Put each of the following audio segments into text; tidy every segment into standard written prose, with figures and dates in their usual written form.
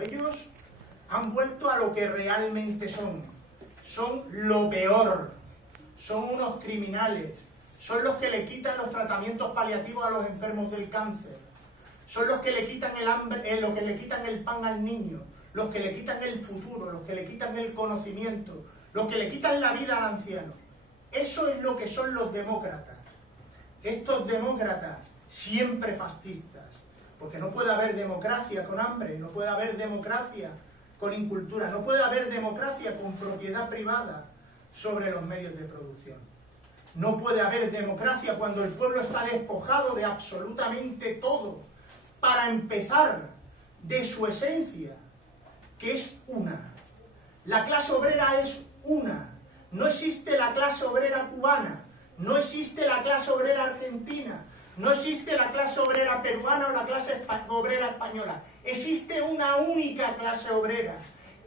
ello. Ellos han vuelto a lo que realmente son. Son lo peor. Son unos criminales. Son los que le quitan los tratamientos paliativos a los enfermos del cáncer. Son los que le quitan el hambre, los que le quitan el pan al niño, los que le quitan el futuro, los que le quitan el conocimiento, los que le quitan la vida al anciano. Eso es lo que son los demócratas. Estos demócratas, siempre fascistas, porque no puede haber democracia con hambre, no puede haber democracia con incultura, no puede haber democracia con propiedad privada sobre los medios de producción. No puede haber democracia cuando el pueblo está despojado de absolutamente todo, para empezar de su esencia, que es una. La clase obrera es una. No existe la clase obrera cubana, no existe la clase obrera argentina, no existe la clase obrera peruana o la clase obrera española. Existe una única clase obrera.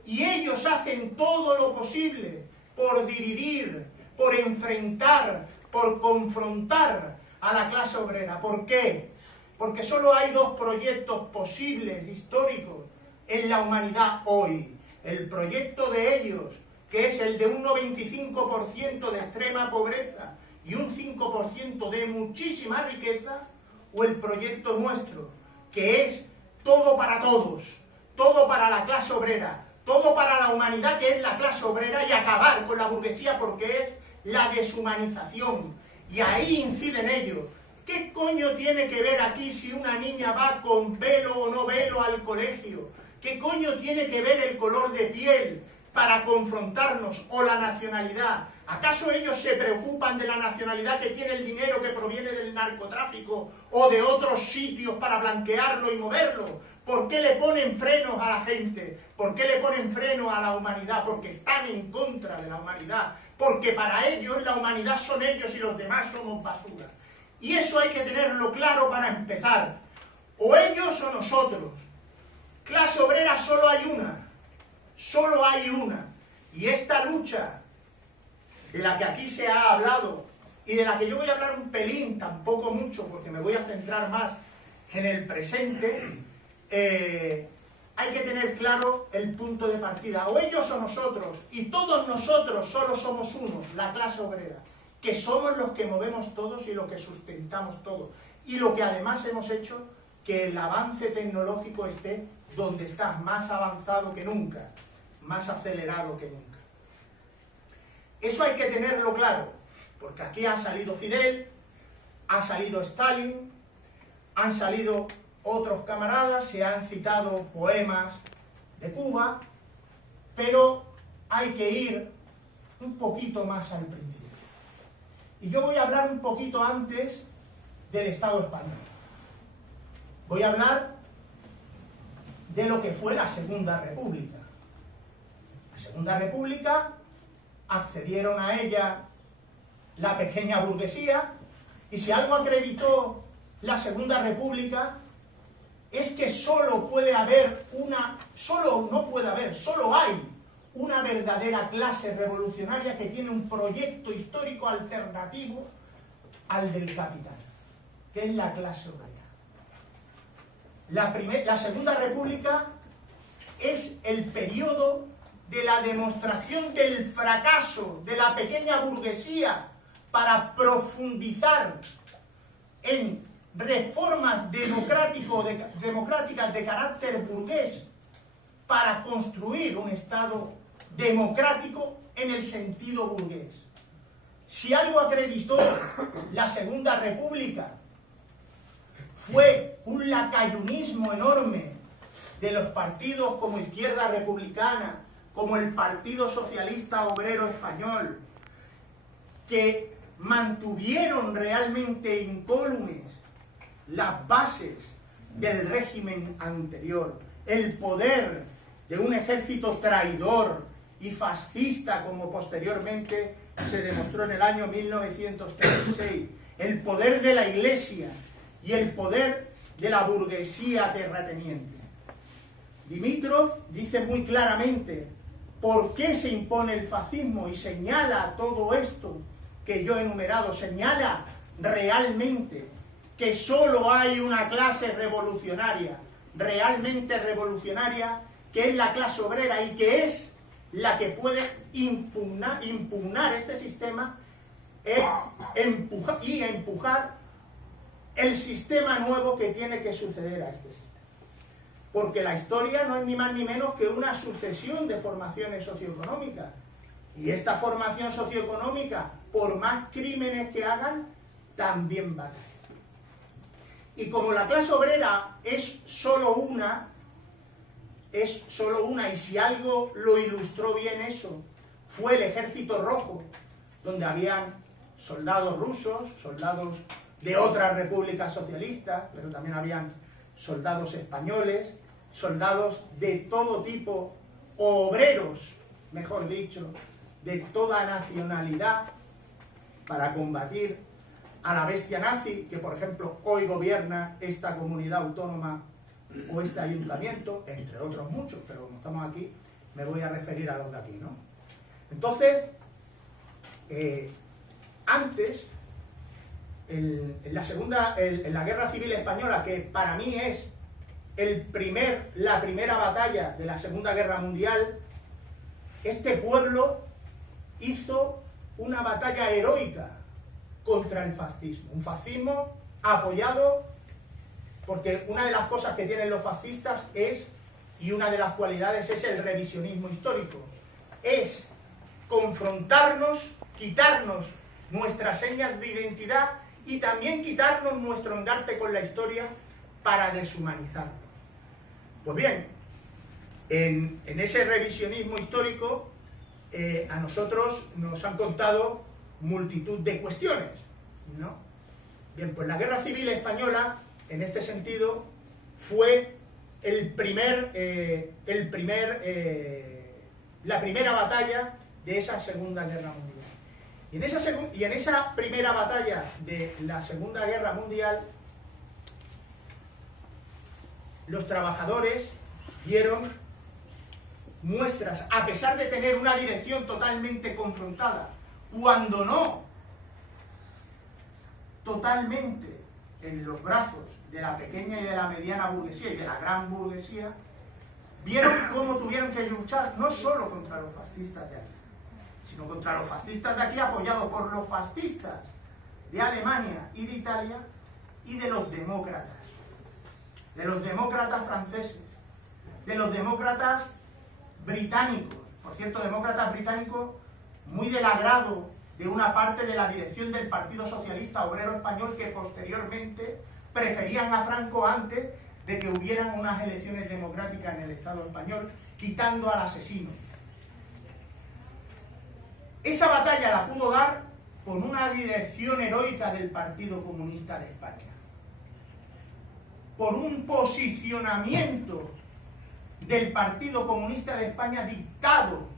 Y ellos hacen todo lo posible por dividir, por enfrentar, por confrontar a la clase obrera. ¿Por qué? Porque solo hay dos proyectos posibles, históricos, en la humanidad hoy. El proyecto de ellos, que es el de un 95% de extrema pobreza y un 5% de muchísima riqueza, o el proyecto nuestro, que es todo para todos, todo para la clase obrera, todo para la humanidad, que es la clase obrera, y acabar con la burguesía, porque es la deshumanización. Y ahí inciden ellos. ¿Qué coño tiene que ver aquí si una niña va con velo o no velo al colegio? ¿Qué coño tiene que ver el color de piel para confrontarnos, o la nacionalidad? ¿Acaso ellos se preocupan de la nacionalidad que tiene el dinero que proviene del narcotráfico o de otros sitios para blanquearlo y moverlo? ¿Por qué le ponen frenos a la gente? ¿Por qué le ponen freno a la humanidad? Porque están en contra de la humanidad. Porque para ellos la humanidad son ellos y los demás somos basura. Y eso hay que tenerlo claro para empezar. O ellos o nosotros. Clase obrera solo hay una. Solo hay una. Y esta lucha, de la que aquí se ha hablado, y de la que yo voy a hablar un pelín, tampoco mucho, porque me voy a centrar más en el presente, hay que tener claro el punto de partida. O ellos o nosotros, y todos nosotros solo somos uno, la clase obrera, que somos los que movemos todos y los que sustentamos todo. Y lo que además hemos hecho que el avance tecnológico esté donde está, más avanzado que nunca, más acelerado que nunca. Eso hay que tenerlo claro, porque aquí ha salido Fidel, ha salido Stalin, han salido otros camaradas, se han citado poemas de Cuba, pero hay que ir un poquito más al principio. Y yo voy a hablar un poquito antes del Estado español. Voy a hablar de lo que fue la Segunda República. La Segunda República, accedieron a ella la pequeña burguesía, y si algo acreditó la Segunda República es que solo hay una verdadera clase revolucionaria que tiene un proyecto histórico alternativo al del capital, que es la clase obrera. La Segunda República es el periodo de la demostración del fracaso de la pequeña burguesía para profundizar en reformas democráticas de carácter burgués para construir un Estado democrático en el sentido burgués. Si algo acreditó la Segunda República fue un lacayunismo enorme de los partidos como Izquierda Republicana, como el Partido Socialista Obrero Español, que mantuvieron realmente incólumes las bases del régimen anterior, el poder de un ejército traidor y fascista, como posteriormente se demostró en el año 1936, el poder de la Iglesia y el poder de la burguesía terrateniente. Dimitrov dice muy claramente por qué se impone el fascismo y señala todo esto que yo he enumerado, señala realmente que solo hay una clase revolucionaria, realmente revolucionaria, que es la clase obrera y que es la que puede impugnar este sistema empujar el sistema nuevo que tiene que suceder a este sistema. Porque la historia no es ni más ni menos que una sucesión de formaciones socioeconómicas. Y esta formación socioeconómica, por más crímenes que hagan, también va a caer. Y como la clase obrera es solo una, y si algo lo ilustró bien eso, fue el Ejército Rojo, donde habían soldados rusos, soldados de otras repúblicas socialistas, pero también habían soldados españoles, soldados de todo tipo, obreros, mejor dicho, de toda nacionalidad, para combatir a la bestia nazi, que por ejemplo hoy gobierna esta comunidad autónoma o este ayuntamiento, entre otros muchos, pero como estamos aquí, me voy a referir a los de aquí, ¿no? Entonces, antes, en la Guerra Civil Española, que para mí es la primera batalla de la Segunda Guerra Mundial, este pueblo hizo una batalla heroica contra el fascismo. Un fascismo apoyado, porque una de las cosas que tienen los fascistas y una de las cualidades es el revisionismo histórico. Es confrontarnos, quitarnos nuestras señas de identidad y también quitarnos nuestro engarce con la historia para deshumanizarnos. Pues bien, en ese revisionismo histórico a nosotros nos han contado multitud de cuestiones, ¿no? Bien, pues la Guerra Civil Española, en este sentido, fue la primera batalla de esa Segunda Guerra Mundial. Y en esa primera batalla de la Segunda Guerra Mundial, los trabajadores dieron muestras, a pesar de tener una dirección totalmente confrontada, cuando no totalmente en los brazos de la pequeña y de la mediana burguesía y de la gran burguesía, vieron cómo tuvieron que luchar no solo contra los fascistas de aquí, sino contra los fascistas de aquí apoyados por los fascistas de Alemania y de Italia y de los demócratas franceses, de los demócratas británicos, por cierto, demócratas británicos muy del agrado de una parte de la dirección del Partido Socialista Obrero Español, que posteriormente preferían a Franco antes de que hubieran unas elecciones democráticas en el Estado español, quitando al asesino. Esa batalla la pudo dar con una dirección heroica del Partido Comunista de España, por un posicionamiento del Partido Comunista de España dictado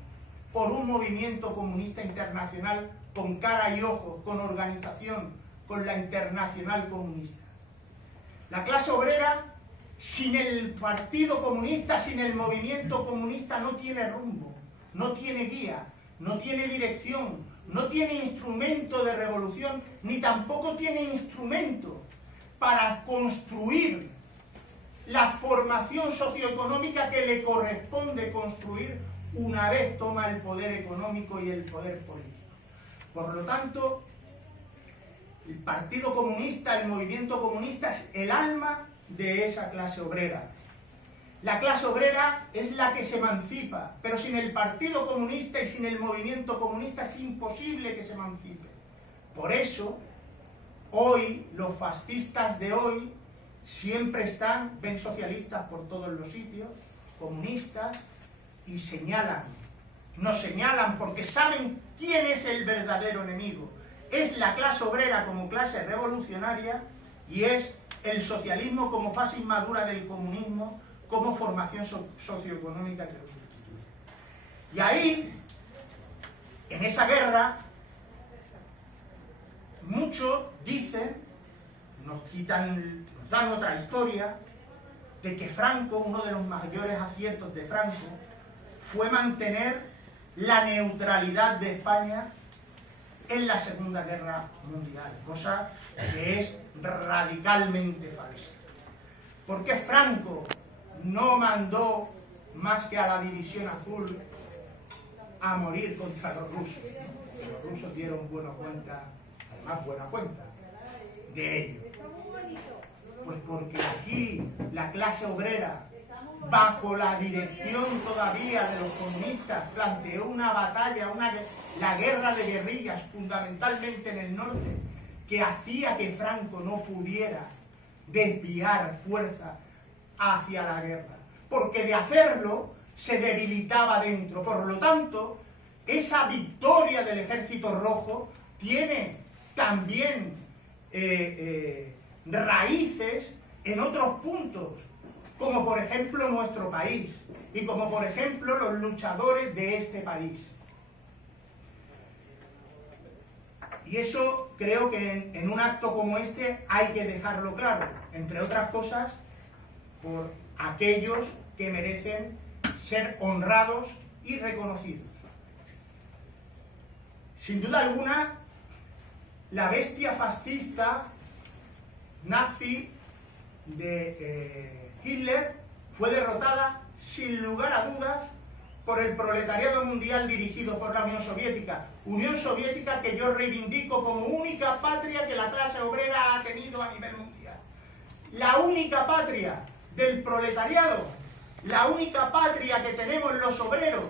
por un movimiento comunista internacional con cara y ojo, con organización, con la Internacional Comunista. La clase obrera, sin el Partido Comunista, sin el movimiento comunista, no tiene rumbo, no tiene guía, no tiene dirección, no tiene instrumento de revolución, ni tampoco tiene instrumento para construir la formación socioeconómica que le corresponde construir una vez toma el poder económico y el poder político. Por lo tanto, el Partido Comunista, el movimiento comunista es el alma de esa clase obrera. La clase obrera es la que se emancipa, pero sin el Partido Comunista y sin el movimiento comunista es imposible que se emancipe. Por eso, hoy, los fascistas de hoy siempre ven socialistas por todos los sitios, comunistas, y nos señalan porque saben quién es el verdadero enemigo. Es la clase obrera como clase revolucionaria y es el socialismo como fase inmadura del comunismo, como formación socioeconómica que lo sustituye. Y ahí, en esa guerra, muchos dicen, nos dan otra historia, de que Franco, uno de los mayores aciertos de Franco, fue mantener la neutralidad de España en la Segunda Guerra Mundial, cosa que es radicalmente falsa. ¿Por qué Franco no mandó más que a la División Azul, a morir contra los rusos. Los rusos dieron buena cuenta, además buena cuenta, de ello. Pues porque aquí la clase obrera, bajo la dirección todavía de los comunistas, planteó una batalla, la guerra de guerrillas, fundamentalmente en el norte, que hacía que Franco no pudiera desviar fuerza hacia la guerra, porque de hacerlo se debilitaba dentro. Por lo tanto, esa victoria del Ejército Rojo tiene también raíces en otros puntos, como por ejemplo nuestro país, y como por ejemplo los luchadores de este país. Y eso creo que en un acto como este hay que dejarlo claro, entre otras cosas, por aquellos que merecen ser honrados y reconocidos. Sin duda alguna, la bestia fascista nazi de Hitler fue derrotada sin lugar a dudas por el proletariado mundial dirigido por la Unión Soviética que yo reivindico como única patria que la clase obrera ha tenido a nivel mundial. La única patria del proletariado, la única patria que tenemos los obreros,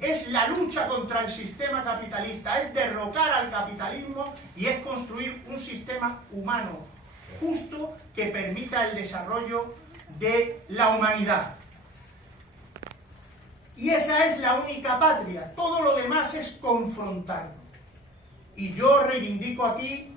es la lucha contra el sistema capitalista, es derrocar al capitalismo y es construir un sistema humano justo que permita el desarrollo de la humanidad. Y esa es la única patria, todo lo demás es confrontarnos. Y yo reivindico aquí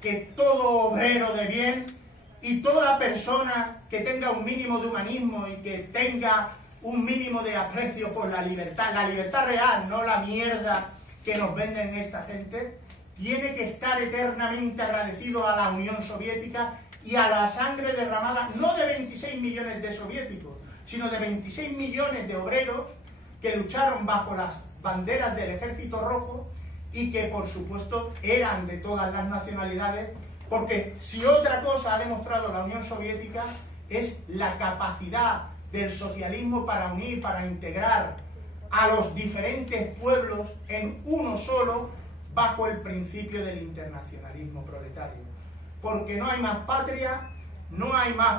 que todo obrero de bien y toda persona que tenga un mínimo de humanismo y que tenga un mínimo de aprecio por la libertad real, no la mierda que nos venden esta gente, tiene que estar eternamente agradecido a la Unión Soviética y a la sangre derramada, no de 26 millones de soviéticos, sino de 26 millones de obreros que lucharon bajo las banderas del Ejército Rojo y que, por supuesto, eran de todas las nacionalidades, porque si otra cosa ha demostrado la Unión Soviética es la capacidad del socialismo para unir, para integrar a los diferentes pueblos en uno solo bajo el principio del internacionalismo proletario. Porque no hay más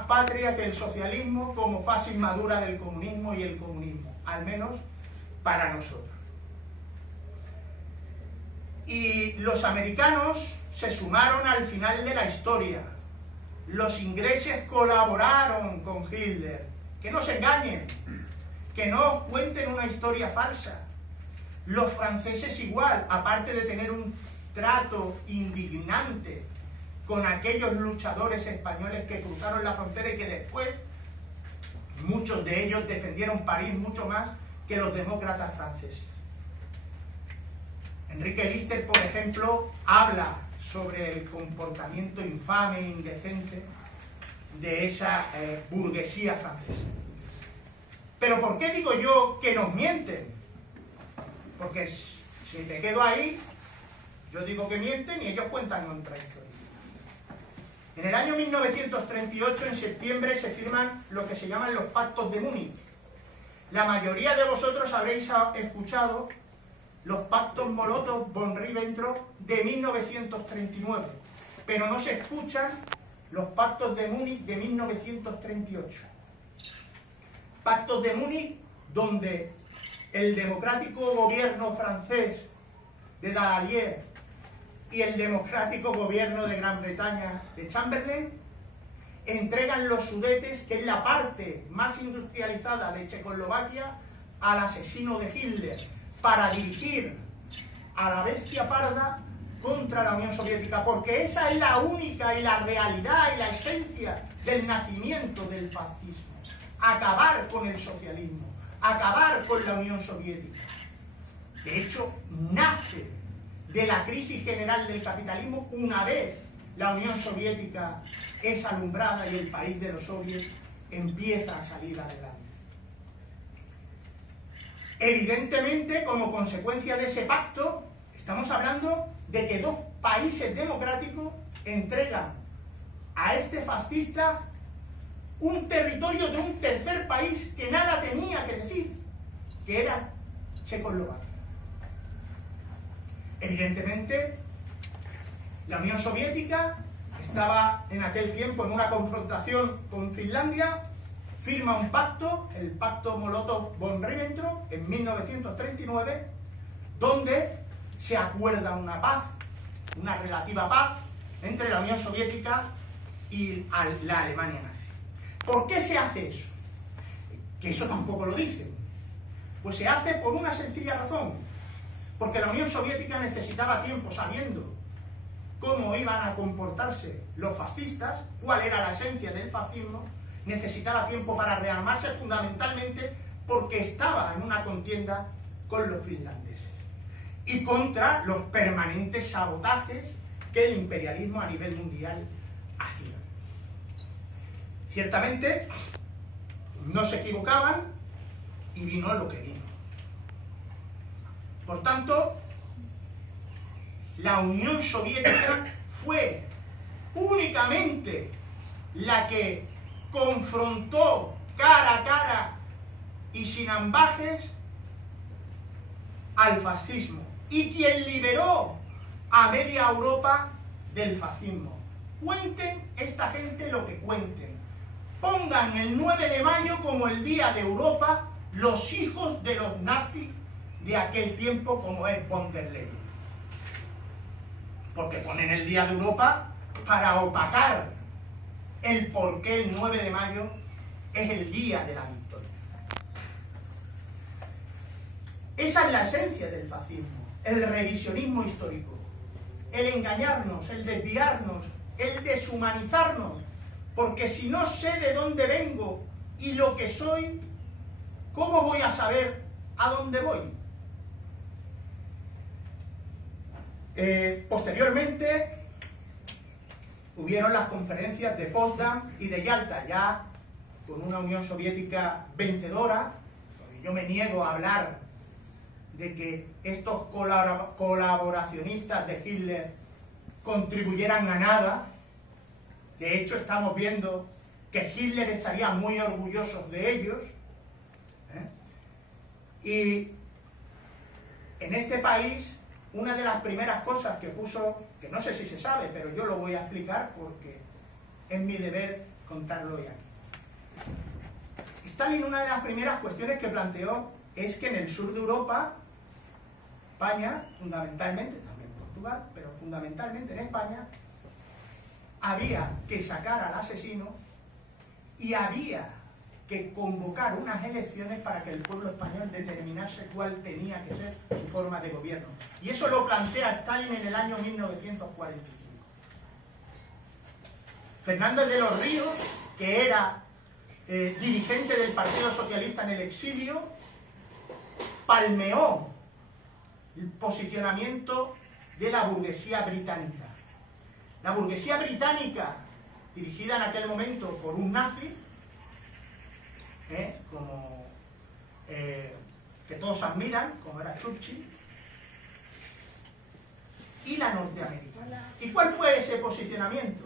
patria que el socialismo como fase inmadura del comunismo y el comunismo, al menos para nosotros. Y los americanos se sumaron al final de la historia. Los ingleses colaboraron con Hitler. Que no se engañen, que no cuenten una historia falsa. Los franceses igual, aparte de tener un trato indignante con aquellos luchadores españoles que cruzaron la frontera y que después muchos de ellos defendieron París mucho más que los demócratas franceses. Enrique Lister, por ejemplo, habla sobre el comportamiento infame e indecente de esa burguesía francesa. Pero ¿por qué digo yo que nos mienten? Porque si me quedo ahí, yo digo que mienten y ellos cuentan otra historia. En el año 1938, en septiembre, se firman lo que se llaman los Pactos de Múnich. La mayoría de vosotros habréis escuchado los Pactos Molotov-Von-Ribbentrop de 1939, pero no se escuchan los Pactos de Múnich de 1938. Pactos de Múnich donde el democrático gobierno francés de Daladier y el democrático gobierno de Gran Bretaña de Chamberlain entregan los Sudetes, que es la parte más industrializada de Checoslovaquia, al asesino de Hitler, para dirigir a la bestia parda contra la Unión Soviética, porque esa es la única y la realidad y la esencia del nacimiento del fascismo. Acabar con el socialismo, acabar con la Unión Soviética. De hecho, nace de la crisis general del capitalismo una vez la Unión Soviética es alumbrada y el país de los soviets empieza a salir adelante. Evidentemente, como consecuencia de ese pacto, estamos hablando de que dos países democráticos entregan a este fascista un territorio de un tercer país que nada tenía que decir, que era Checoslovaquia. Evidentemente, la Unión Soviética estaba en aquel tiempo en una confrontación con Finlandia, firma un pacto, el pacto Molotov-Ribbentrop, en 1939, donde se acuerda una paz, una relativa paz, entre la Unión Soviética y la Alemania nazi. ¿Por qué se hace eso? Que eso tampoco lo dicen. Pues se hace por una sencilla razón, porque la Unión Soviética necesitaba tiempo sabiendo cómo iban a comportarse los fascistas, cuál era la esencia del fascismo, necesitaba tiempo para rearmarse, fundamentalmente porque estaba en una contienda con los finlandeses y contra los permanentes sabotajes que el imperialismo a nivel mundial hacía. Ciertamente no se equivocaban y vino lo que vino. Por tanto, la Unión Soviética fue únicamente la que confrontó cara a cara y sin ambajes al fascismo y quien liberó a media Europa del fascismo. Cuenten esta gente lo que cuenten. Pongan el 9 de mayo como el Día de Europa los hijos de los nazis de aquel tiempo, como es von der Leyen. Porque ponen el Día de Europa para opacar el por qué el 9 de mayo es el día de la victoria. Esa es la esencia del fascismo, el revisionismo histórico, el engañarnos, el desviarnos, el deshumanizarnos, porque si no sé de dónde vengo y lo que soy, ¿cómo voy a saber a dónde voy? Posteriormente hubieron las conferencias de Potsdam y de Yalta, ya con una Unión Soviética vencedora. Yo me niego a hablar de que estos colaboracionistas de Hitler contribuyeran a nada. De hecho, estamos viendo que Hitler estaría muy orgulloso de ellos. Y en este país, una de las primeras cosas que puso, que no sé si se sabe, pero yo lo voy a explicar porque es mi deber contarlo hoy aquí. Stalin, una de las primeras cuestiones que planteó es que en el sur de Europa, España, fundamentalmente, también Portugal, pero fundamentalmente en España, había que sacar al asesino y había que convocar unas elecciones para que el pueblo español determinase cuál tenía que ser su forma de gobierno. Y eso lo plantea Stalin en el año 1945. Fernández de los Ríos, que era dirigente del Partido Socialista en el exilio, palmeó el posicionamiento de la burguesía británica. La burguesía británica, dirigida en aquel momento por un nazi, que todos admiran, como era Churchill, y la norteamericana. ¿Y cuál fue ese posicionamiento?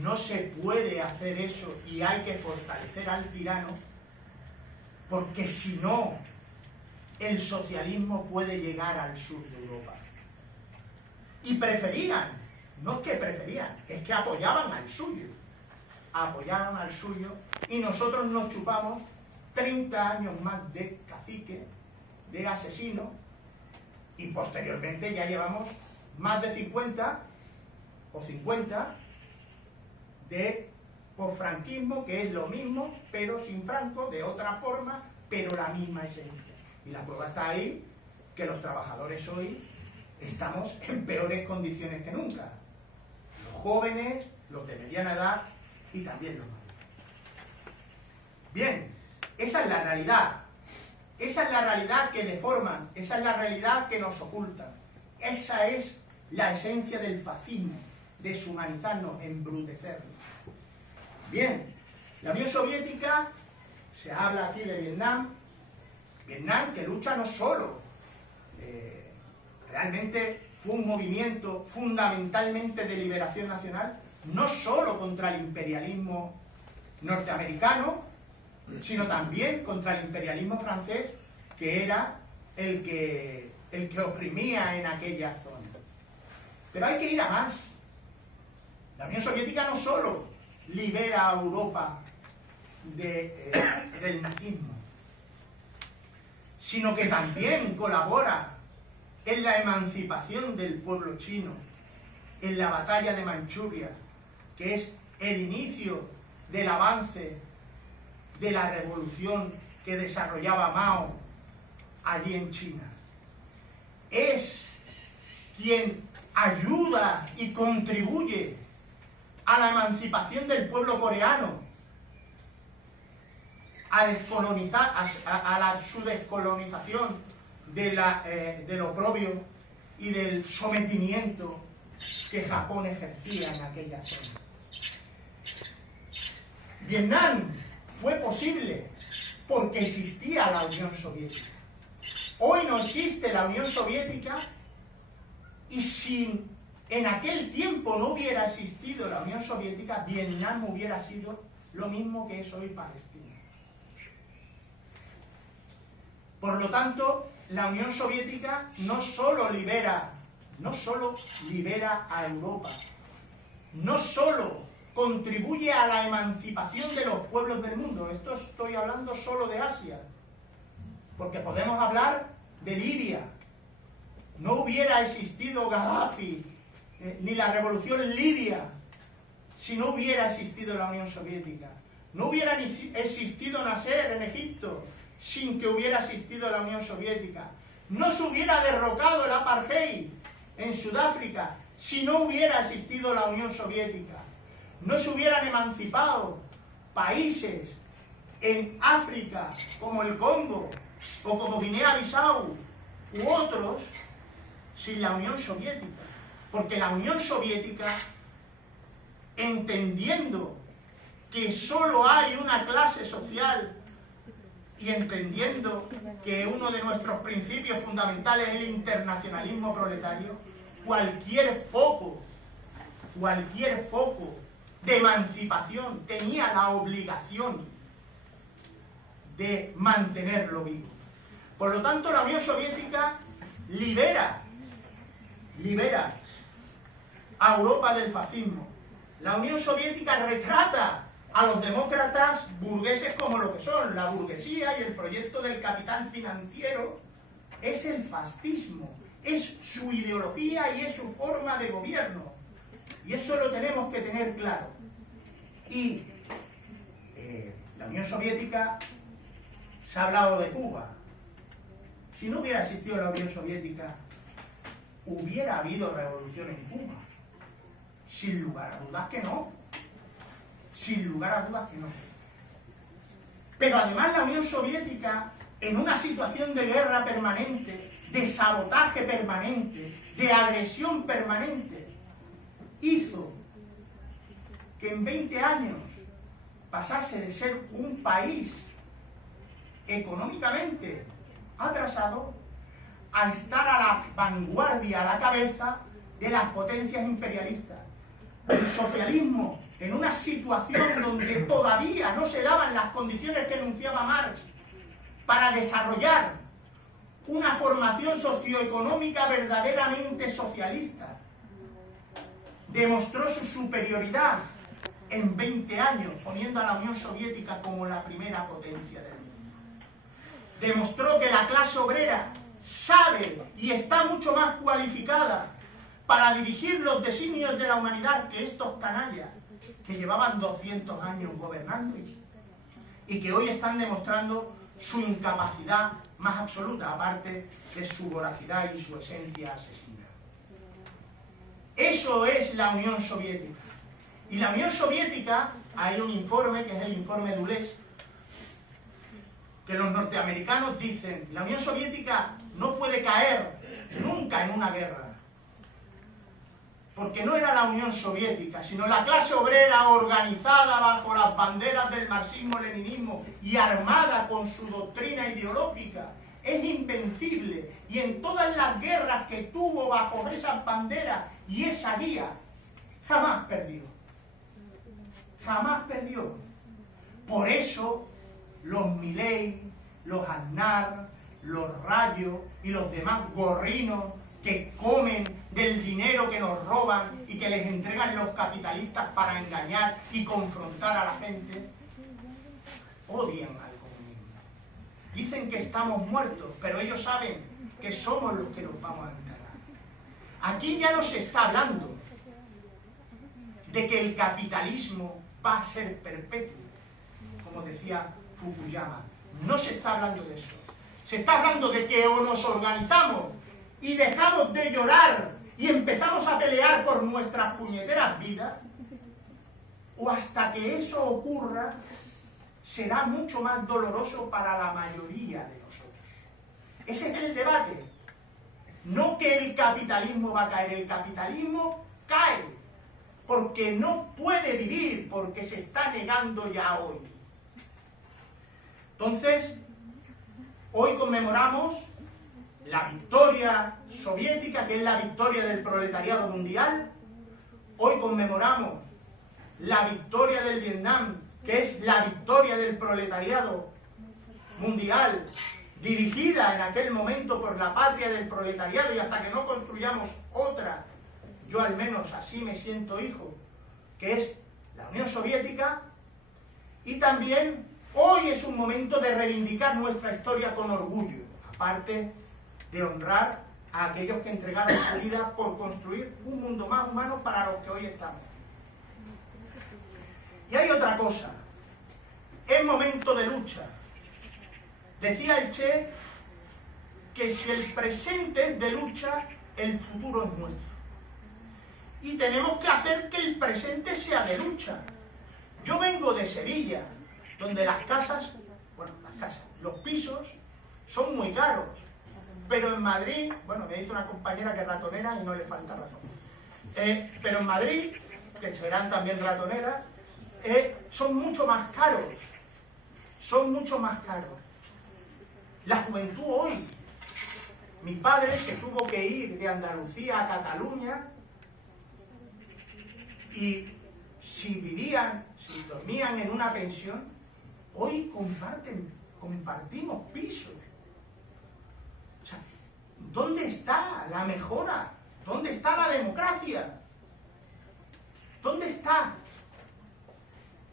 No se puede hacer eso y hay que fortalecer al tirano, porque si no, el socialismo puede llegar al sur de Europa. Y preferían, no es que preferían, es que apoyaban al suyo. Apoyaban al suyo y nosotros nos chupamos 30 años más de cacique, de asesino, y posteriormente ya llevamos más de 50 de posfranquismo, que es lo mismo, pero sin Franco, de otra forma, pero la misma esencia. Y la prueba está ahí, que los trabajadores hoy estamos en peores condiciones que nunca. Los jóvenes, los de mediana edad, y también los mayores. Bien, esa es la realidad. Esa es la realidad que deforman, esa es la realidad que nos ocultan. Esa es la esencia del fascismo, deshumanizarnos, embrutecernos. Bien, la Unión Soviética, se habla aquí de Vietnam, Vietnam que lucha no solo, realmente fue un movimiento fundamentalmente de liberación nacional, no solo contra el imperialismo norteamericano, sino también contra el imperialismo francés, que era el que oprimía en aquella zona. Pero hay que ir a más. La Unión Soviética no solo libera a Europa del nazismo, sino que también colabora en la emancipación del pueblo chino, en la batalla de Manchuria, que es el inicio del avance de la revolución que desarrollaba Mao allí en China. Es quien ayuda y contribuye a la emancipación del pueblo coreano, a descolonizar, su descolonización del oprobio y del sometimiento que Japón ejercía en aquella zona. Vietnam fue posible porque existía la Unión Soviética. Hoy no existe la Unión Soviética, y si en aquel tiempo no hubiera existido la Unión Soviética, Vietnam hubiera sido lo mismo que es hoy Palestina. Por lo tanto, la Unión Soviética no solo libera a Europa, no solo contribuye a la emancipación de los pueblos del mundo. Esto estoy hablando solo de Asia, porque podemos hablar de Libia. No hubiera existido Gaddafi ni la revolución libia si no hubiera existido la Unión Soviética. No hubiera existido Nasser en Egipto sin que hubiera existido la Unión Soviética. No se hubiera derrocado el apartheid en Sudáfrica si no hubiera existido la Unión Soviética. No se hubieran emancipado países en África como el Congo o como Guinea-Bissau u otros sin la Unión Soviética. Porque la Unión Soviética, entendiendo que solo hay una clase social y entendiendo que uno de nuestros principios fundamentales es el internacionalismo proletario, cualquier foco de emancipación tenía la obligación de mantenerlo vivo. Por lo tanto, la Unión Soviética libera a Europa del fascismo. La Unión Soviética retrata a los demócratas burgueses como lo que son. La burguesía y el proyecto del capital financiero es el fascismo, es su ideología y es su forma de gobierno. Y eso lo tenemos que tener claro. Y la Unión Soviética, se ha hablado de Cuba. Si no hubiera existido la Unión Soviética, hubiera habido revolución en Cuba. Sin lugar a dudas que no. Sin lugar a dudas que no. Pero además la Unión Soviética, en una situación de guerra permanente, de sabotaje permanente, de agresión permanente, hizo que en 20 años pasase de ser un país económicamente atrasado a estar a la vanguardia, a la cabeza de las potencias imperialistas. El socialismo, en una situación donde todavía no se daban las condiciones que enunciaba Marx para desarrollar una formación socioeconómica verdaderamente socialista, demostró su superioridad en 20 años, poniendo a la Unión Soviética como la primera potencia del mundo. Demostró que la clase obrera sabe y está mucho más cualificada para dirigir los designios de la humanidad que estos canallas que llevaban 200 años gobernando y que hoy están demostrando su incapacidad más absoluta, aparte de su voracidad y su esencia asesina. Eso es la Unión Soviética. Y la Unión Soviética, hay un informe, que es el informe Dulles, que los norteamericanos dicen, la Unión Soviética no puede caer nunca en una guerra. Porque no era la Unión Soviética, sino la clase obrera organizada bajo las banderas del marxismo-leninismo y armada con su doctrina ideológica. Es invencible, y en todas las guerras que tuvo bajo esas banderas y esa guía, jamás perdió. Jamás perdió. Por eso los Milei, los Aznar, los Rayos y los demás gorrinos que comen del dinero que nos roban y que les entregan los capitalistas para engañar y confrontar a la gente, odian al comunismo. Dicen que estamos muertos, pero ellos saben que somos los que nos vamos a enterrar. Aquí ya no se está hablando de que el capitalismo va a ser perpetuo, como decía Fukuyama. No se está hablando de eso. Se está hablando de que o nos organizamos y dejamos de llorar y empezamos a pelear por nuestras puñeteras vidas, o hasta que eso ocurra será mucho más doloroso para la mayoría de nosotros. Ese es el debate. No que el capitalismo va a caer, el capitalismo cae porque no puede vivir, porque se está negando ya hoy. Entonces, hoy conmemoramos la victoria soviética, que es la victoria del proletariado mundial. Hoy conmemoramos la victoria del Vietnam, que es la victoria del proletariado mundial, dirigida en aquel momento por la patria del proletariado, y hasta que no construyamos otra, yo al menos así me siento hijo, que es la Unión Soviética. Y también hoy es un momento de reivindicar nuestra historia con orgullo, aparte de honrar a aquellos que entregaron su vida por construir un mundo más humano para los que hoy estamos. Y hay otra cosa, es momento de lucha. Decía el Che que si el presente es de lucha, el futuro es nuestro. Y tenemos que hacer que el presente sea de lucha. Yo vengo de Sevilla, donde las casas, los pisos son muy caros. Pero en Madrid, bueno, me dice una compañera que es ratonera y no le falta razón. Pero en Madrid, que serán también ratoneras, son mucho más caros. Son mucho más caros. La juventud hoy. Mi padre, que tuvo que ir de Andalucía a Cataluña, y si dormían en una pensión, hoy compartimos pisos. O sea, ¿dónde está la mejora? ¿Dónde está la democracia? ¿Dónde está?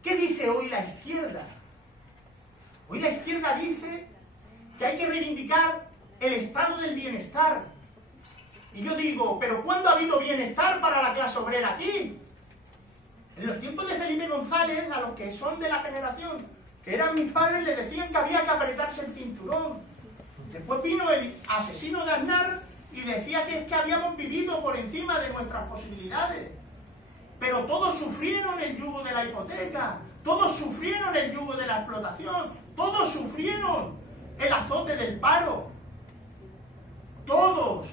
¿Qué dice hoy la izquierda? Hoy la izquierda dice que hay que reivindicar el estado del bienestar. Y yo digo, ¿pero cuándo ha habido bienestar para la clase obrera aquí? En los tiempos de Felipe González, a los que son de la generación que eran mis padres, les decían que había que apretarse el cinturón. Después vino el asesino de Aznar y decía que es que habíamos vivido por encima de nuestras posibilidades. Pero todos sufrieron el yugo de la hipoteca, todos sufrieron el yugo de la explotación, todos sufrieron el azote del paro. Todos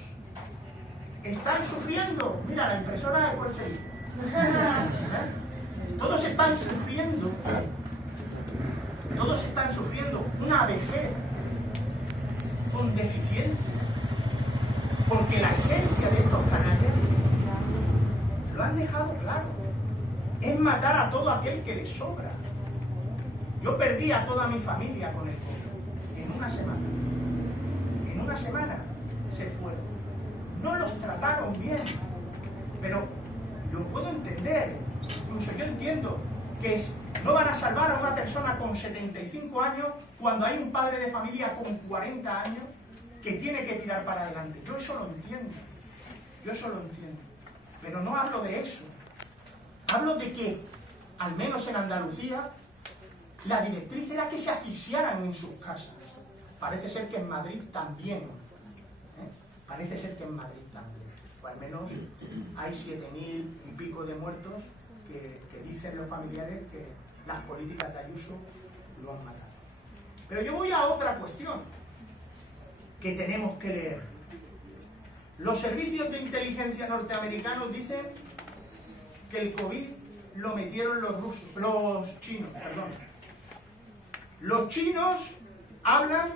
están sufriendo. Mira, la impresora de Porcel. Todos están sufriendo. Todos están sufriendo una vejez con deficiencia. Porque la esencia de estos canallas lo han dejado claro. Es matar a todo aquel que les sobra. Yo perdí a toda mi familia con el COVID. En una semana. En una semana se fueron. No los trataron bien. Pero lo puedo entender. Incluso yo entiendo que no van a salvar a una persona con 75 años cuando hay un padre de familia con 40 años que tiene que tirar para adelante. Yo eso lo entiendo. Yo eso lo entiendo. Pero no hablo de eso. Hablo de que, al menos en Andalucía, la directriz era que se asfixiaran en sus casas. Parece ser que en Madrid también. Parece ser que en Madrid también. O al menos hay 7.000 y pico de muertos que dicen los familiares que las políticas de Ayuso lo han matado. Pero yo voy a otra cuestión que tenemos que leer. Los servicios de inteligencia norteamericanos dicen que el COVID lo metieron los chinos, perdón. Los chinos hablan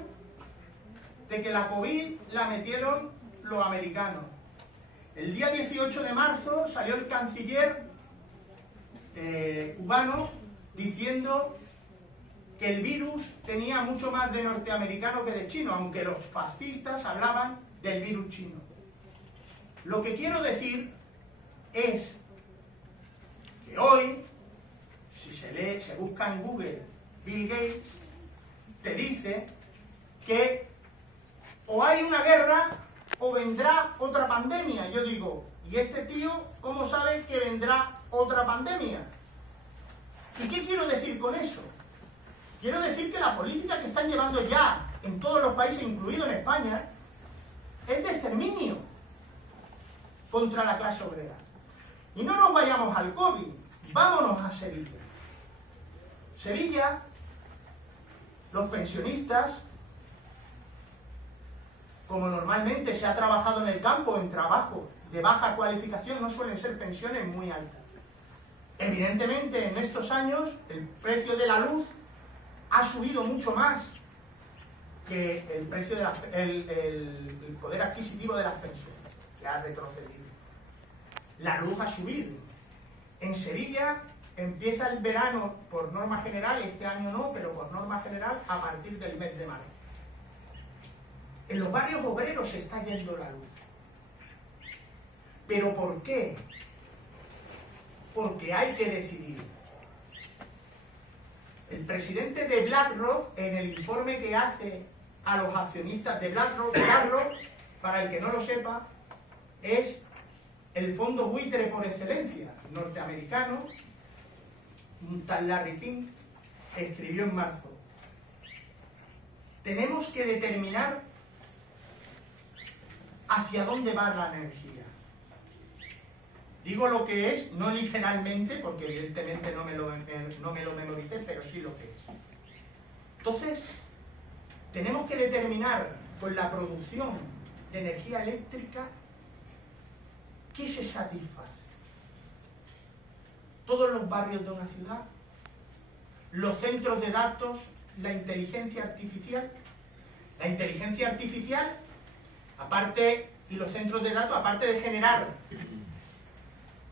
de que la COVID la metieron los americanos. El día 18 de marzo salió el canciller cubano diciendo que el virus tenía mucho más de norteamericano que de chino, aunque los fascistas hablaban del virus chino. Lo que quiero decir es que hoy, si se busca en Google Bill Gates, te dice que o hay una guerra o vendrá otra pandemia. Yo digo, ¿y este tío cómo sabe que vendrá otra pandemia? ¿Y qué quiero decir con eso? Quiero decir que la política que están llevando ya en todos los países, incluido en España, es de exterminio contra la clase obrera. Y no nos vayamos al COVID, vámonos a Sevilla. Sevilla, los pensionistas, como normalmente se ha trabajado en el campo, en trabajo de baja cualificación, no suelen ser pensiones muy altas. Evidentemente, en estos años, el precio de la luz ha subido mucho más que el precio de el poder adquisitivo de las pensiones, que ha retrocedido. La luz ha subido. En Sevilla empieza el verano, por norma general, este año no, pero por norma general, a partir del mes de marzo. En los barrios obreros se está yendo la luz. ¿Pero por qué? Porque hay que decidir. El presidente de BlackRock, en el informe que hace a los accionistas de BlackRock, para el que no lo sepa, es el fondo buitre por excelencia norteamericano, un tal Larry Fink, escribió en marzo: tenemos que determinar hacia dónde va la energía. Digo lo que es, no literalmente, porque evidentemente no me lo memoricé, pero sí lo que es. Entonces, tenemos que determinar con la producción de energía eléctrica qué se satisface. Todos los barrios de una ciudad, los centros de datos, la inteligencia artificial. La inteligencia artificial, aparte, y los centros de datos, aparte de generar,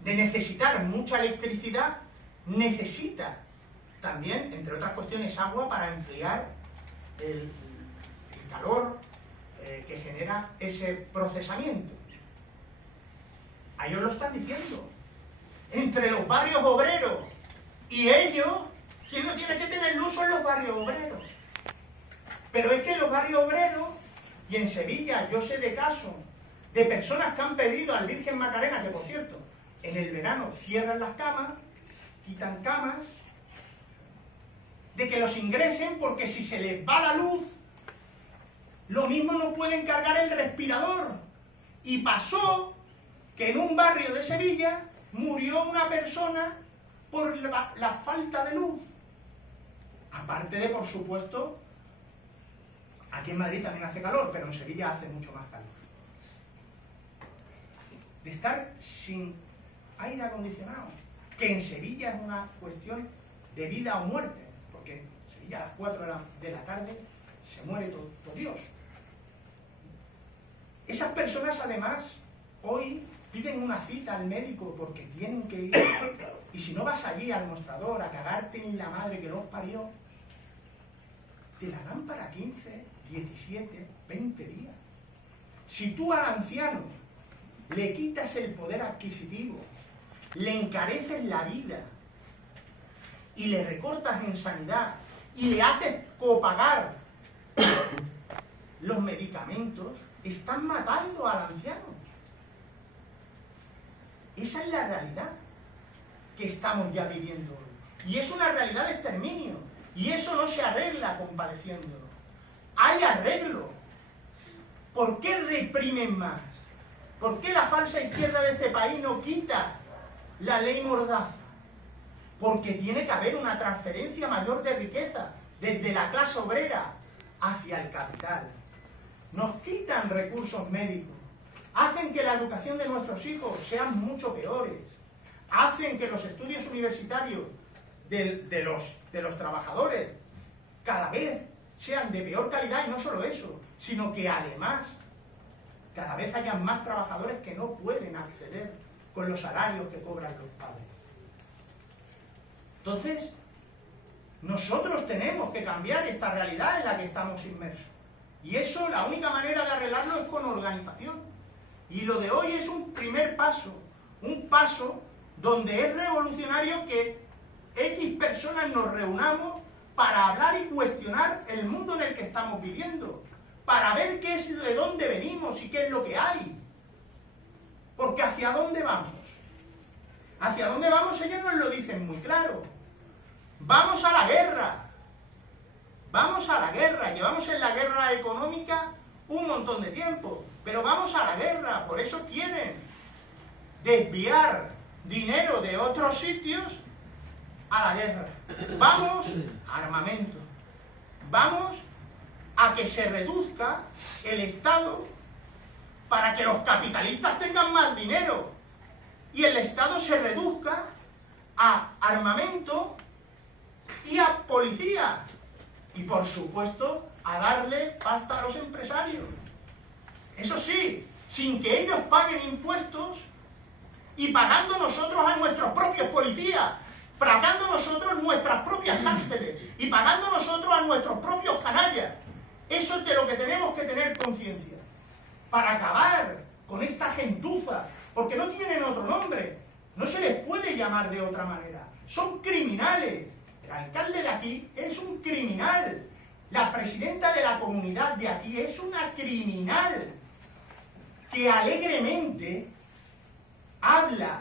de necesitar mucha electricidad, necesita también, entre otras cuestiones, agua para enfriar el calor que genera ese procesamiento. A ellos lo están diciendo. Entre los barrios obreros y ellos, ¿quién no tiene que tener luz son los barrios obreros? Pero es que los barrios obreros, y en Sevilla yo sé de casos de personas que han pedido al Virgen Macarena, que por cierto, en el verano cierran las camas, quitan camas, de que los ingresen porque si se les va la luz, lo mismo no pueden cargar el respirador. Y pasó que en un barrio de Sevilla murió una persona por la falta de luz. Aparte de, por supuesto, aquí en Madrid también hace calor, pero en Sevilla hace mucho más calor. De estar sin aire acondicionado, que en Sevilla es una cuestión de vida o muerte, porque en Sevilla a las 4 de la tarde se muere todo Dios. Esas personas además hoy piden una cita al médico porque tienen que ir, y si no vas allí al mostrador a cagarte en la madre que los parió, te la dan para 15, 17, 20 días. Si tú al anciano le quitas el poder adquisitivo, le encareces la vida y le recortas en sanidad y le haces copagar los medicamentos, están matando al anciano. Esa es la realidad que estamos ya viviendo hoy. Y es una realidad de exterminio. Y eso no se arregla compadeciéndolo. Hay arreglo. ¿Por qué reprimen más? ¿Por qué la falsa izquierda de este país no quita la ley Mordaza? Porque tiene que haber una transferencia mayor de riqueza desde la clase obrera hacia el capital. Nos quitan recursos médicos, hacen que la educación de nuestros hijos sean mucho peores, hacen que los estudios universitarios de los trabajadores cada vez sean de peor calidad, y no solo eso, sino que además cada vez hayan más trabajadores que no pueden acceder con los salarios que cobran los padres. Entonces, Nosotros tenemos que cambiar esta realidad en la que estamos inmersos. Y eso, la única manera de arreglarlo es con organización. Y lo de hoy es un primer paso, un paso donde es revolucionario que X personas nos reunamos para hablar y cuestionar el mundo en el que estamos viviendo, para ver qué es, de dónde venimos y qué es lo que hay. Porque ¿hacia dónde vamos? ¿Hacia dónde vamos? Ellos nos lo dicen muy claro. Vamos a la guerra. Vamos a la guerra. Llevamos en la guerra económica un montón de tiempo, pero vamos a la guerra. Por eso quieren desviar dinero de otros sitios a la guerra. Vamos a armamento. Vamos a que se reduzca el Estado para que los capitalistas tengan más dinero y el Estado se reduzca a armamento y a policía y, por supuesto, a darle pasta a los empresarios. Eso sí, sin que ellos paguen impuestos y pagando nosotros a nuestros propios policías, pagando nosotros nuestras propias cárceles y pagando nosotros a nuestros propios canallas. Eso es de lo que tenemos que tener conciencia para acabar con esta gentuza, porque no tienen otro nombre, no se les puede llamar de otra manera, son criminales. El alcalde de aquí es un criminal, la presidenta de la comunidad de aquí es una criminal que alegremente habla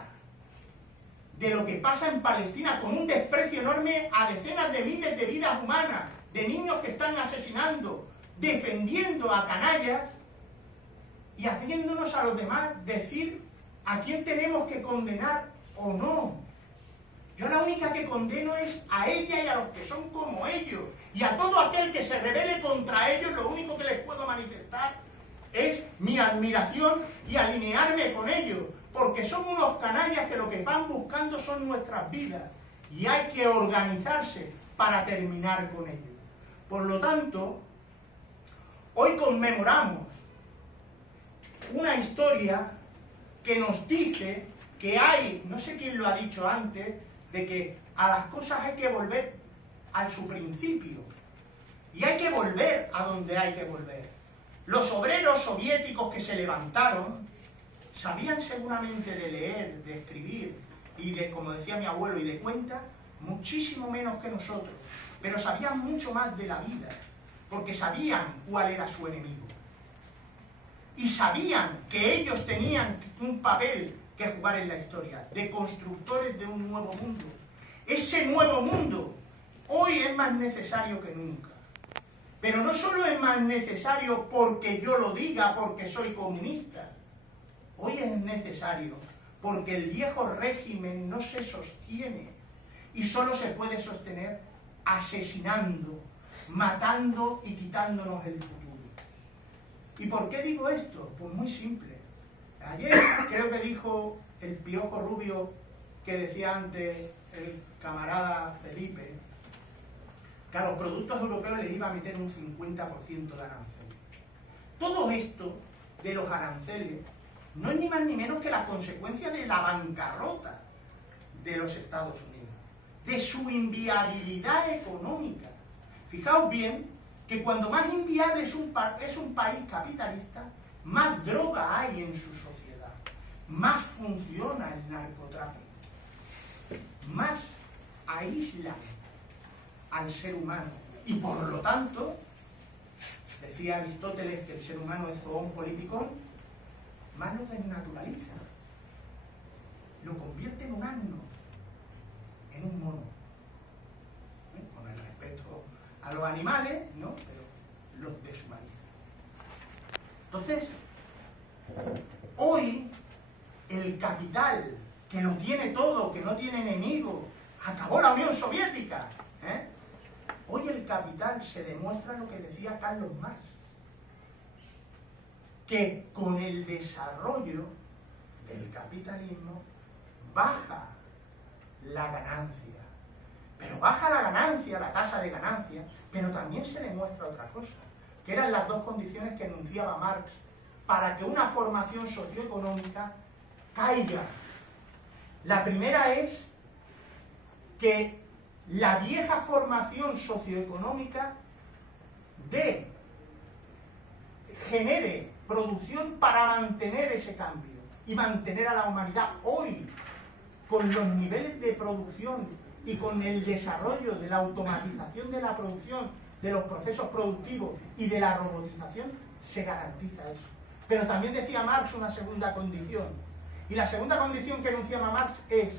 de lo que pasa en Palestina con un desprecio enorme a decenas de miles de vidas humanas, de niños que están asesinando, defendiendo a canallas y haciéndonos a los demás decir a quién tenemos que condenar o no. Yo la única que condeno es a ella y a los que son como ellos. Y a todo aquel que se rebele contra ellos, lo único que les puedo manifestar es mi admiración y alinearme con ellos. Porque son unos canallas que lo que van buscando son nuestras vidas. Y hay que organizarse para terminar con ellos. Por lo tanto, hoy conmemoramos una historia que nos dice que hay, no sé quién lo ha dicho antes, de que a las cosas hay que volver a su principio. Y hay que volver a donde hay que volver. Los obreros soviéticos que se levantaron sabían seguramente de leer, de escribir y de, como decía mi abuelo, y de cuenta, muchísimo menos que nosotros. Pero sabían mucho más de la vida, porque sabían cuál era su enemigo. Y sabían que ellos tenían un papel que jugar en la historia, de constructores de un nuevo mundo. Ese nuevo mundo hoy es más necesario que nunca. Pero no solo es más necesario porque yo lo diga, porque soy comunista. Hoy es necesario porque el viejo régimen no se sostiene y solo se puede sostener asesinando, matando y quitándonos el futuro. ¿Y por qué digo esto? Pues muy simple. Ayer creo que dijo el Piojo Rubio que decía antes el camarada Felipe que a los productos europeos les iba a meter un 50% de aranceles. Todo esto de los aranceles no es ni más ni menos que la consecuencia de la bancarrota de los Estados Unidos, de su inviabilidad económica. Fijaos bien que cuando más inviable es un país capitalista, más droga hay en su sociedad, más funciona el narcotráfico, más aíslan al ser humano. Y por lo tanto, decía Aristóteles que el ser humano es zoon politikon, más lo desnaturaliza, lo convierte en un asno, en un mono. Con el respeto a los animales, ¿no? Pero los deshumaniza. Entonces, hoy el capital, que lo tiene todo, que no tiene enemigo, acabó la Unión Soviética, ¿eh? Hoy el capital se demuestra lo que decía Carlos Marx, que con el desarrollo del capitalismo baja la ganancia. Pero baja la ganancia, la tasa de ganancia, pero también se demuestra otra cosa, que eran las dos condiciones que enunciaba Marx para que una formación socioeconómica caiga. La primera es que la vieja formación socioeconómica genere producción para mantener ese cambio y mantener a la humanidad hoy, con los niveles de producción y con el desarrollo de la automatización de la producción, de los procesos productivos y de la robotización, se garantiza eso. Pero también decía Marx una segunda condición, y la segunda condición que enunciaba Marx es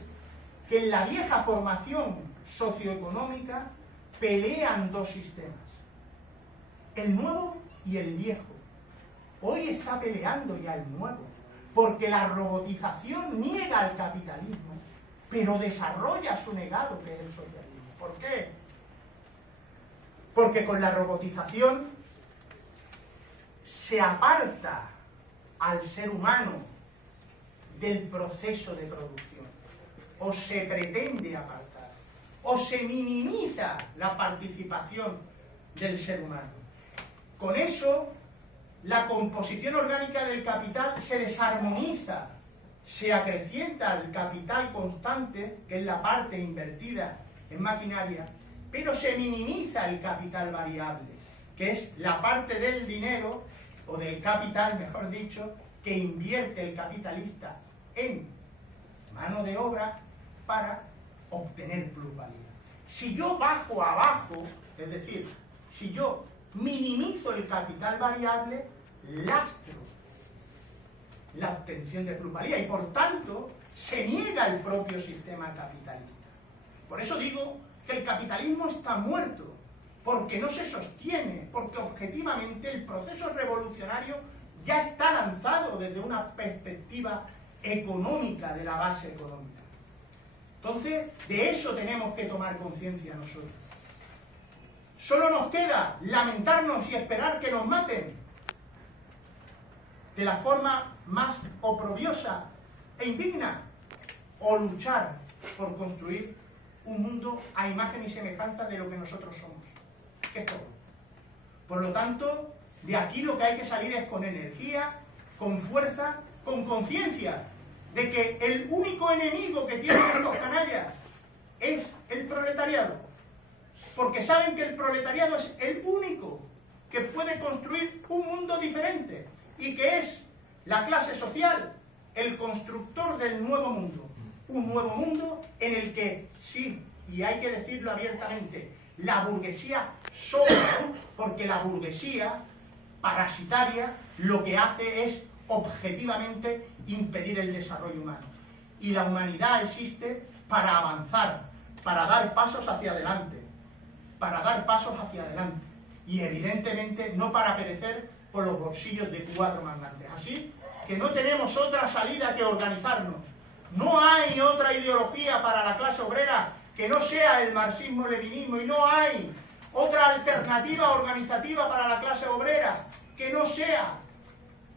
que en la vieja formación socioeconómica pelean dos sistemas, el nuevo y el viejo. Hoy está peleando ya el nuevo, porque la robotización niega al capitalismo, pero desarrolla su negado, que es el socialismo. ¿Por qué? Porque con la robotización se aparta al ser humano del proceso de producción, o se pretende apartar, o se minimiza la participación del ser humano. Con eso, la composición orgánica del capital se desarmoniza, se acrecienta el capital constante, que es la parte invertida en maquinaria, pero se minimiza el capital variable, que es la parte del dinero, o del capital, mejor dicho, que invierte el capitalista en mano de obra para obtener plusvalía. Si yo bajo abajo, es decir, si yo minimizo el capital variable, lastro la obtención de plusvalía y por tanto se niega el propio sistema capitalista. Por eso digo que el capitalismo está muerto, porque no se sostiene, porque objetivamente el proceso revolucionario ya está lanzado desde una perspectiva económica, de la base económica. Entonces, de eso tenemos que tomar conciencia nosotros. Solo nos queda lamentarnos y esperar que nos maten de la forma más oprobiosa e indigna, o luchar por construir un mundo a imagen y semejanza de lo que nosotros somos. Es todo. Por lo tanto, de aquí lo que hay que salir es con energía, con fuerza, con conciencia de que el único enemigo que tienen estos canallas es el proletariado. Porque saben que el proletariado es el único que puede construir un mundo diferente y que es la clase social el constructor del nuevo mundo. Un nuevo mundo en el que, sí, y hay que decirlo abiertamente, la burguesía sobra, porque la burguesía parasitaria lo que hace es objetivamente impedir el desarrollo humano. Y la humanidad existe para avanzar, para dar pasos hacia adelante, y evidentemente no para perecer por los bolsillos de cuatro mangantes. Así que no tenemos otra salida que organizarnos. No hay otra ideología para la clase obrera que no sea el marxismo-leninismo, y no hay otra alternativa organizativa para la clase obrera que no sea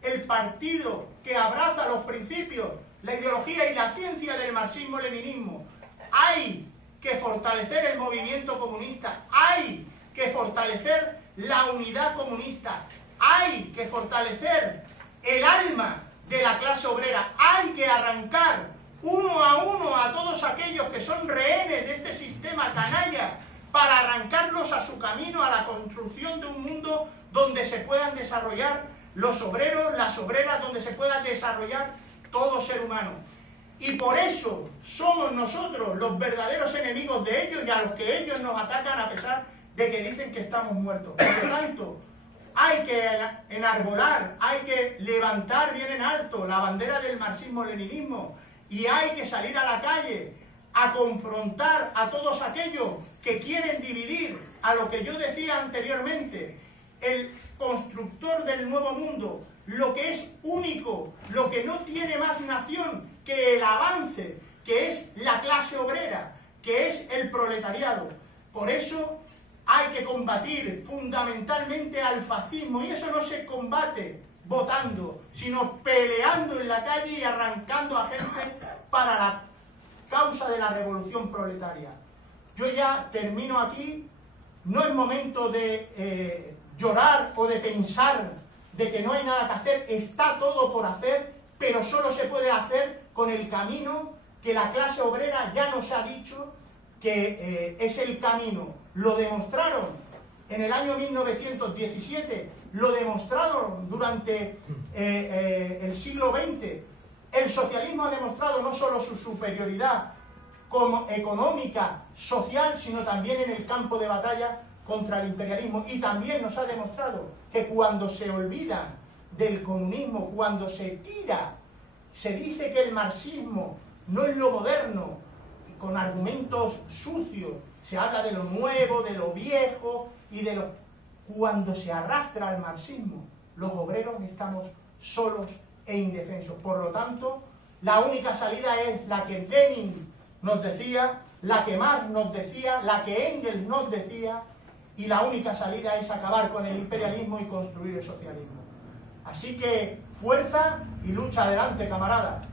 el partido que abraza los principios, la ideología y la ciencia del marxismo-leninismo. Hay que fortalecer el movimiento comunista, hay que fortalecer la unidad comunista, hay que fortalecer el alma de la clase obrera, hay que arrancar uno a todos aquellos que son rehenes de este sistema canalla para arrancarlos a su camino, a la construcción de un mundo donde se puedan desarrollar los obreros, las obreras, donde se pueda desarrollar todo ser humano. Y por eso somos nosotros los verdaderos enemigos de ellos y a los que ellos nos atacan a pesar de que dicen que estamos muertos. Por lo tanto, hay que enarbolar, hay que levantar bien en alto la bandera del marxismo-leninismo y hay que salir a la calle a confrontar a todos aquellos que quieren dividir a lo que yo decía anteriormente, el constructor del nuevo mundo, lo que es único, lo que no tiene más nación que el avance, que es la clase obrera, que es el proletariado. Por eso hay que combatir fundamentalmente al fascismo, y eso no se combate votando, sino peleando en la calle y arrancando a gente para la causa de la revolución proletaria. Yo ya termino aquí. No es momento de llorar o de pensar de que no hay nada que hacer. Está todo por hacer, pero solo se puede hacer con el camino que la clase obrera ya nos ha dicho que es el camino. Lo demostraron en el año 1917, lo demostraron durante el siglo XX. El socialismo ha demostrado no solo su superioridad como económica, social, sino también en el campo de batalla contra el imperialismo. Y también nos ha demostrado que cuando se olvida del comunismo, cuando se tira, se dice que el marxismo no es lo moderno, y con argumentos sucios, se habla de lo nuevo, de lo viejo y de lo... Cuando se arrastra al marxismo, los obreros estamos solos e indefensos. Por lo tanto, la única salida es la que Lenin nos decía, la que Marx nos decía, la que Engels nos decía, y la única salida es acabar con el imperialismo y construir el socialismo. Así que fuerza y lucha adelante, camaradas.